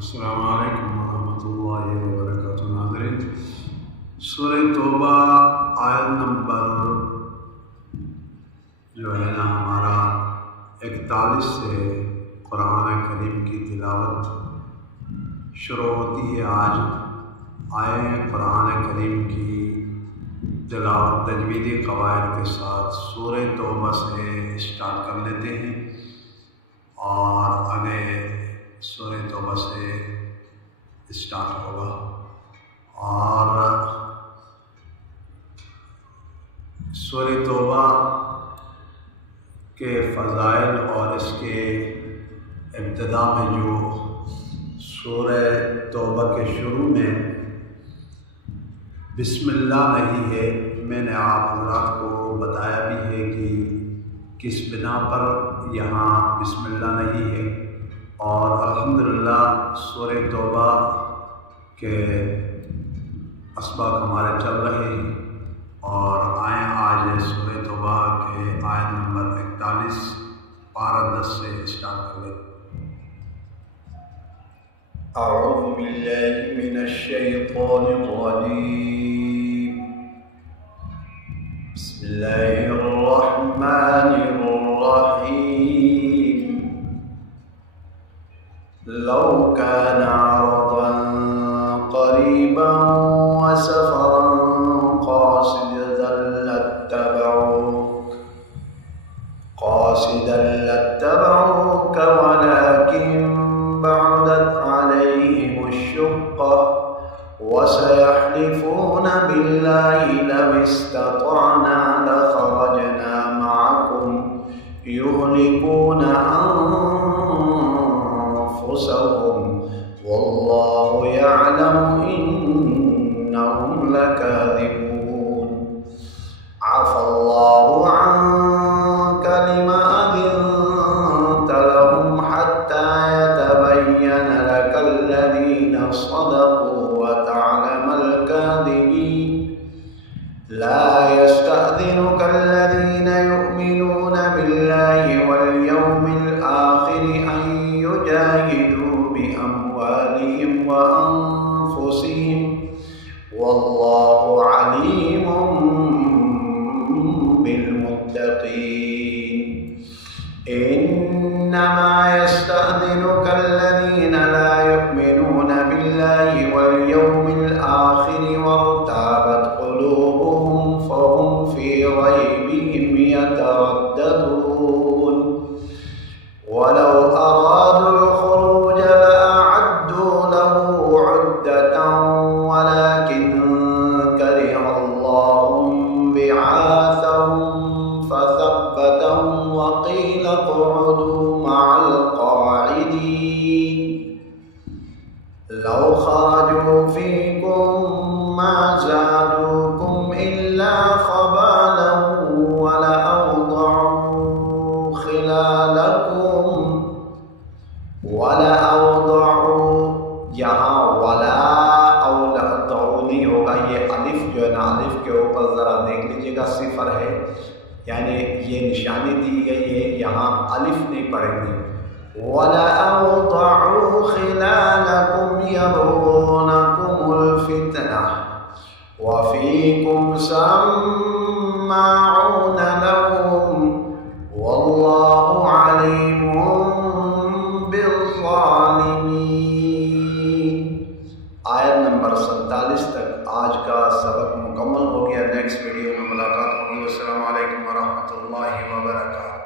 السلام علیکم ورحمۃ اللہ وبرکاتہ۔ ناظرین، سورہ توبہ آیت نمبر جو ہے نا ہمارا 41 سے قرآن کریم کی تلاوت شروع ہوتی ہے۔ آج آئے قرآن کریم کی تلاوت تجویدی قواعد کے ساتھ سورہ توبہ سے اسٹارٹ کر لیتے ہیں اور آگے سورہ توبہ سے اسٹارٹ ہوگا۔ اور سورہ توبہ کے فضائل اور اس کے ابتدا میں جو سورہ توبہ کے شروع میں بسم اللہ نہیں ہے، میں نے آپ حضرات کو بتایا بھی ہے کہ کس بنا پر یہاں بسم اللہ نہیں ہے، اور الحمدللہ سورہ توبہ کے اسباق ہمارے چل رہے ہیں۔ اور آئیں آج سورہ توبہ کے آیت نمبر 41 پارہ 10 سے اسٹارٹ کریں۔ اعوذ باللہ من الشیطان الرجیم، بسم اللہ الرحمن الرحیم، لو كان عرضا قريبا وسفرا قاصدا لاتبعوك ولكن بعدت عليهم الشقة وسيحلفون بالله لو استطعنا لخرجنا معكم يهلكون أنفسهم والله يعلم إنهم لكاذبون، عفى الله عنك لما أذنت لهم حتى يتبين لك الذين صدقوا وتعلم الكاذبين، لا يستأذنك الذين يؤمنون بالله واليوم الآخر أن يجاهدوا بأموالهم وأنفسهم والله عليم بالمتقين، إنما يستأذنك الذين لا يؤمنون بالله واليوم الآخر وارتابت قلوبهم فهم في ريبهم يترددون، ولو أرادوا الخروج لأعدوا له عدة ولكن كره الله بعاثهم فثبتهم وقيل اقعدوا مع القاعدين، لو خرجوا فيكم ما زادوكم إلا خبالا ولأوضعوا خلالكم یہاں ولا أوضعوا نہیں ہوگا، یہ الف جو ہے نا الف کے اوپر ذرا دیکھ لیجیے گا، صفر ہے، یعنی یہ نشانی دی گئی ہے، یہاں الف نہیں پڑھیں گے۔ وَلَأَوْضَعُوا خِلَالَكُمْ يَبْغُونَكُمُ الْفِتْنَةَ وَفِيكُمْ سَمَّاعُونَ لَهُمْ وَاللَّهُ عَلِيمٌ بِالظَّالِمِينَ۔ آیت نمبر 47 تک آج کا سبق مکمل ہو گیا۔ نیکسٹ ویڈیو میں ملاقات ہوگی۔ السلام علیکم ورحمۃ اللہ وبرکاتہ۔